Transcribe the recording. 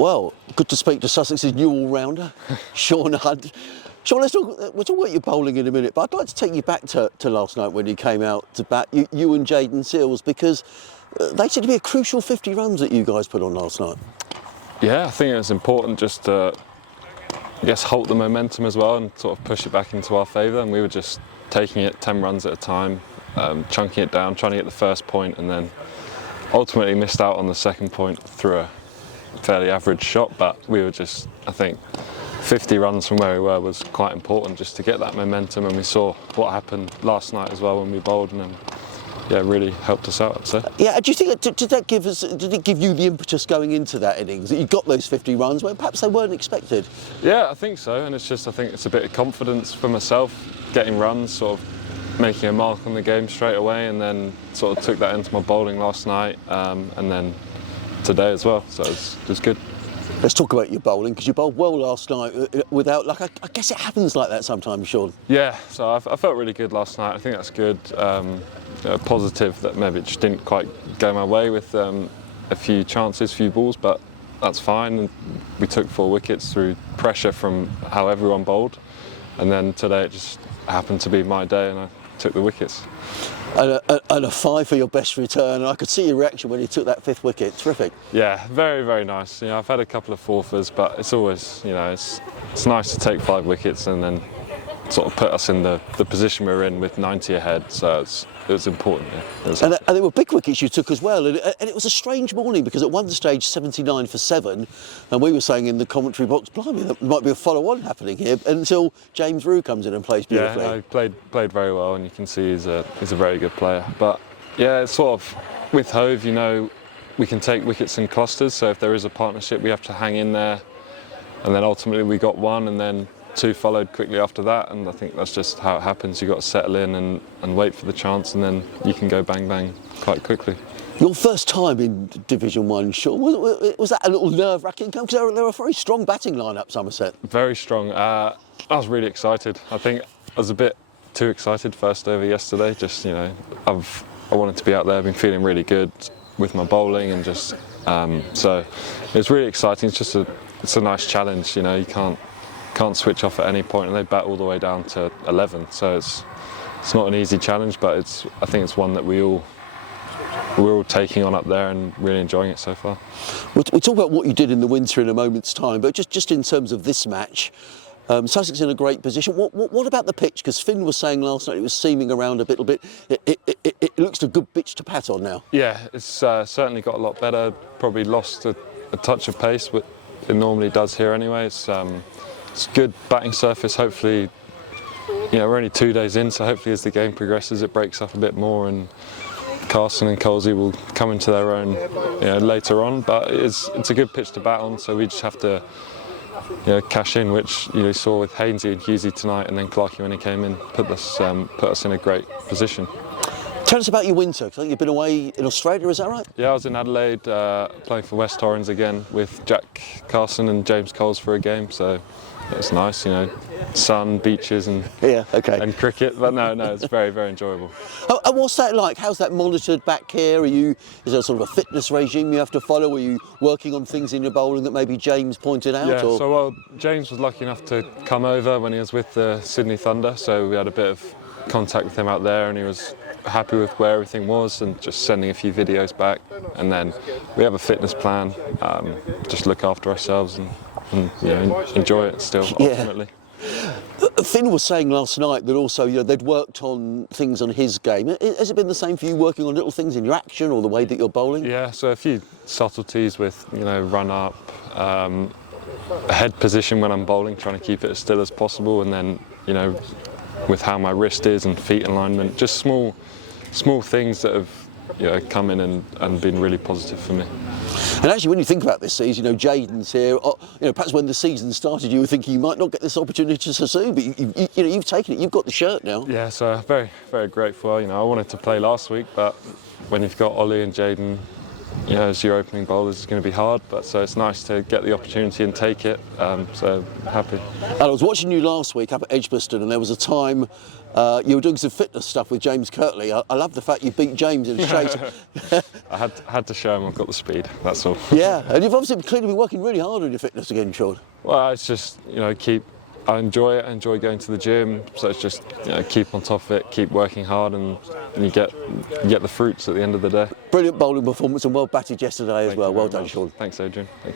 Well, good to speak to Sussex's new all-rounder, Sean Hunt. Sean, we'll talk about your bowling in a minute, but I'd like to take you back to last night when you came out to bat, you and Jaden Seals, because they seem to be a crucial 50 runs that you guys put on last night. Yeah, I think it was important just to, I guess, halt the momentum as well and sort of push it back into our favour. And we were just taking it 10 runs at a time, chunking it down, trying to get the first point, and then ultimately missed out on the second point through a fairly average shot. But we were just, I think, 50 runs from where we were was quite important just to get that momentum. And we saw what happened last night as well when we bowled, and yeah, really helped us out, I'd say. Yeah, do you think did it give you the impetus going into that innings that you got those 50 runs where perhaps they weren't expected? Yeah, I think so, and it's just, I think it's a bit of confidence for myself, getting runs, sort of making a mark on the game straight away, and then sort of took that into my bowling last night, and then today as well. So it was good. Let's talk about your bowling, because you bowled well last night without, like, I guess it happens like that sometimes, Sean. Yeah, so I felt really good last night. I think that's good. Positive that maybe it just didn't quite go my way with a few chances, few balls, but that's fine. And we took 4 wickets through pressure from how everyone bowled, and then today it just happened to be my day and I took the wickets. And a 5 for your best return, and I could see your reaction when you took that 5th wicket. Terrific. Yeah, very, very nice. You know, I've had a couple of 4-fers, but it's always, you know, it's nice to take 5 wickets and then sort of put us in the position we're in with 90 ahead. So it was important. Yeah. And they were big wickets you took as well, and it was a strange morning because at one stage 79 for 7, and we were saying in the commentary box, blimey, there might be a follow-on happening here, until James Rue comes in and plays beautifully. Yeah, he played very well, and you can see he's a very good player. But yeah, it's sort of with Hove, you know, we can take wickets in clusters. So if there is a partnership, we have to hang in there, and then ultimately we got 1, and then 2 followed quickly after that, and I think that's just how it happens. You've got to settle in and wait for the chance, and then you can go bang bang quite quickly. Your first time in Division 1, Sean, was that a little nerve-wracking? Because they're a very strong batting line-up, Somerset. Very strong. I was really excited. I think I was a bit too excited first over yesterday. Just, you know, I wanted to be out there. I've been feeling really good with my bowling, and just so it was really exciting. It's a nice challenge. You know, you can't switch off at any point, and they bat all the way down to 11. So it's not an easy challenge, but I think it's one that we're all taking on up there and really enjoying it so far. We'll talk about what you did in the winter in a moment's time, but just in terms of this match, Sussex in a great position. What about the pitch? Because Finn was saying last night it was seaming around a little bit. It looks a good pitch to pat on now. Yeah, it's certainly got a lot better. Probably lost a touch of pace, but it normally does here anyway. It's good batting surface. Hopefully, you know, we're only 2 days in, so hopefully as the game progresses it breaks up a bit more, and Carson and Colsey will come into their own, you know, later on. But it's a good pitch to bat on, so we just have to, you know, cash in, which you saw with Hainsey and Hughesy tonight, and then Clarkey when he came in put us in a great position. Tell us about your winter, because I think you've been away in Australia, is that right? Yeah, I was in Adelaide playing for West Torrens again with Jack Carson and James Coles for a game, so it's nice, you know, sun, beaches and and cricket. But no, it's very, very enjoyable. Oh, and what's that like? How's that monitored back here? Is there sort of a fitness regime you have to follow? Are you working on things in your bowling that maybe James pointed out? Yeah, so James was lucky enough to come over when he was with the Sydney Thunder, so we had a bit of contact with him out there, and he was happy with where everything was and just sending a few videos back. And then we have a fitness plan, just look after ourselves and you know, enjoy it still, ultimately. Finn was saying last night that also, you know, they'd worked on things on his game. Has it been the same for you, working on little things in your action or the way that you're bowling? Yeah, so a few subtleties with, you know, run up, head position when I'm bowling, trying to keep it as still as possible, and then, you know, with how my wrist is and feet alignment, just small things that have, you know, come in and been really positive for me. And actually, when you think about this season, you know, Jaden's here. You know, perhaps when the season started, you were thinking you might not get this opportunity so soon, but you know, you've taken it. You've got the shirt now. Yeah, so very, very grateful. You know, I wanted to play last week, but when you've got Ollie and Jaden, you know, as your opening bowlers, it's going to be hard. But so it's nice to get the opportunity and take it. So happy. And I was watching you last week up at Edgbaston, and there was a time you were doing some fitness stuff with James Kirtley. I love the fact you beat James in a chase. I had to show him I've got the speed. That's all. Yeah, and you've obviously clearly been working really hard on your fitness again, Sean. Well, it's just I enjoy it. I enjoy going to the gym. So it's just keep on top of it, keep working hard, and you get the fruits at the end of the day. Brilliant bowling performance and well batted yesterday as Thank well. you Well very done, much. Sean. Thanks, Adrian.